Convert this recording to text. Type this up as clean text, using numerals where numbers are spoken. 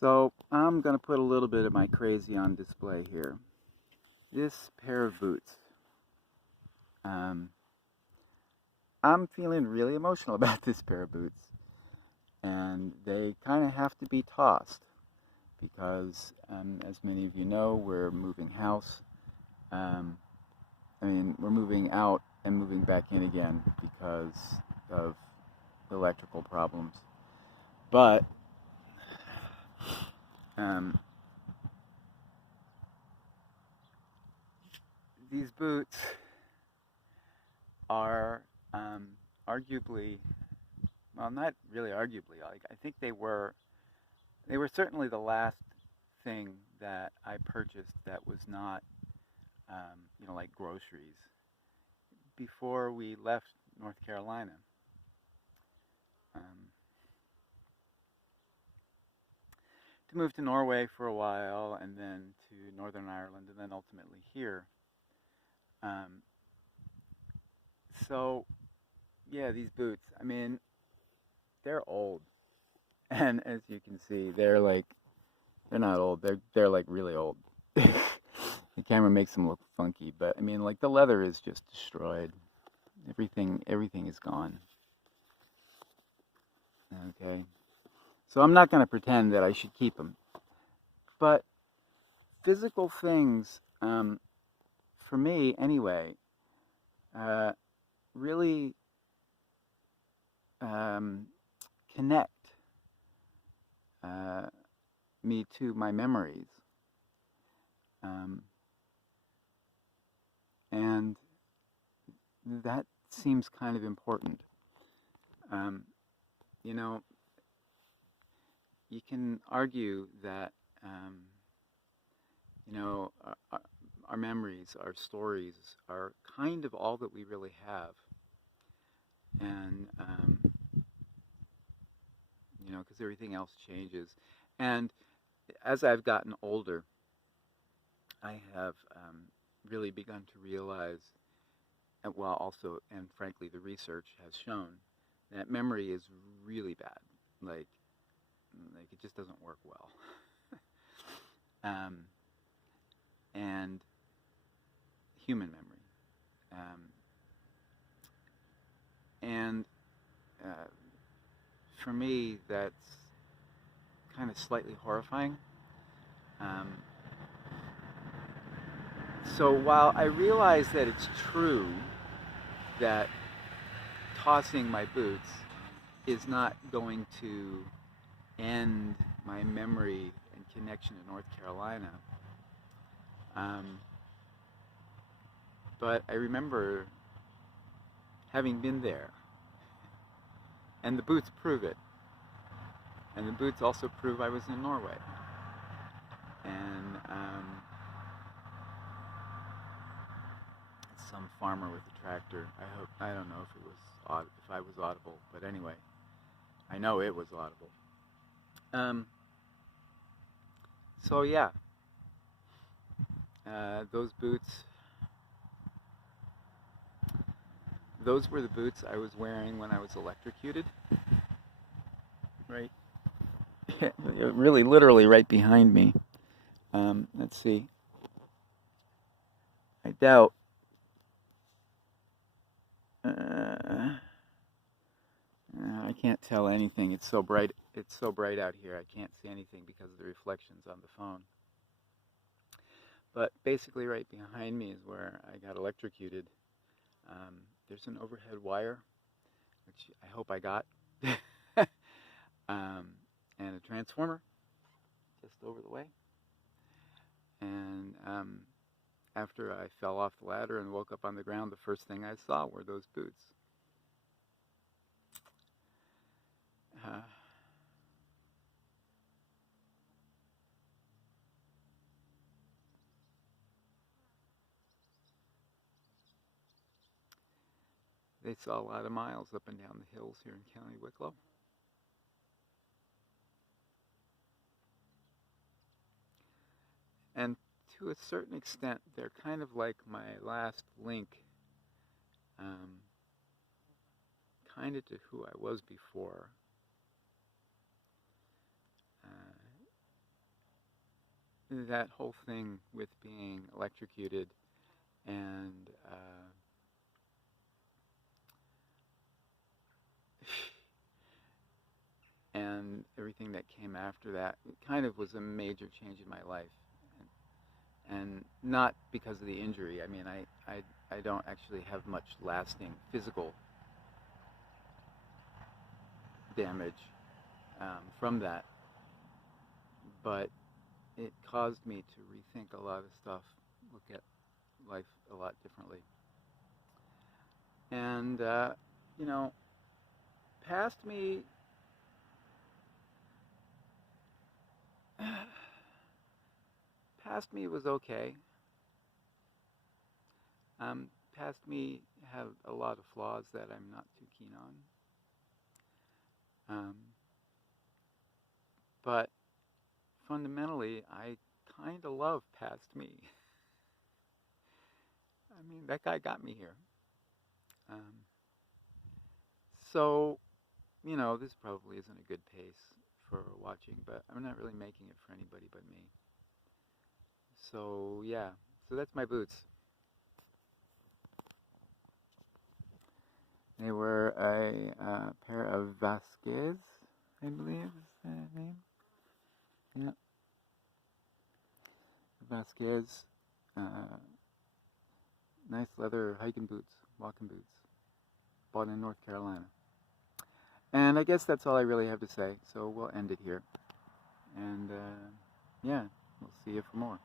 So I'm going to put a little bit of my crazy on display here. This pair of boots. Um, I'm feeling really emotional about this pair of boots. And they kind of have to be tossed because, as many of you know, we're moving house. Um, we're moving out and moving back in again because of electrical problems. But these boots are arguably, well, not really arguably. I think they were certainly the last thing that I purchased that was not, like groceries before we left North Carolina. Um, to move to Norway for a while, and then to Northern Ireland, and then ultimately here. Um, so, yeah, these boots. They're old, and as you can see, they're not old. They're like really old. The camera makes them look funky, but like the leather is just destroyed. Everything is gone. Okay, so I'm not going to pretend that I should keep them, but physical things, for me anyway, really connect me to my memories. And that seems kind of important. Um, you know, you can argue that, our memories, our stories are kind of all that we really have. And, because everything else changes. And as I've gotten older, I have really begun to realize, and frankly, the research has shown that memory is really bad. Like it just doesn't work well. um, and human memory. And for me, that's kind of slightly horrifying. So while I realize that it's true that tossing my boots is not going to end my memory and connection to North Carolina, but I remember having been there, and the boots prove it. And the boots also prove I was in Norway. And some farmer with a tractor. I don't know if I was audible, but anyway, I know it was audible. So yeah, those boots. Those were the boots I was wearing when I was electrocuted. Right, really, literally, right behind me. Let's see. I doubt. I can't tell anything. It's so bright. It's so bright out here. I can't see anything because of the reflections on the phone. But basically, right behind me is where I got electrocuted. There's an overhead wire, which I hope I got, and a transformer just over the way. And after I fell off the ladder and woke up on the ground, the first thing I saw were those boots. They saw a lot of miles up and down the hills here in County Wicklow. And to a certain extent, they're kind of like my last link, kind of to who I was before. that whole thing with being electrocuted and and everything that came after that, it kind of was a major change in my life. And not because of the injury. I mean, I don't actually have much lasting physical damage from that, but it caused me to rethink a lot of stuff, look at life a lot differently. And, you know, past me, past me was okay. Past me have a lot of flaws that I'm not too keen on. But fundamentally, I kind of love past me. I mean, that guy got me here. Um, so, you know, this probably isn't a good pace for watching, but I'm not really making it for anybody but me. So, yeah. So that's my boots. They were a pair of Vasquez, I believe is the name. Yeah. Vasquez. Uh, nice leather hiking boots, walking boots. Bought in North Carolina. And I guess that's all I really have to say. So we'll end it here. And yeah, we'll see you for more.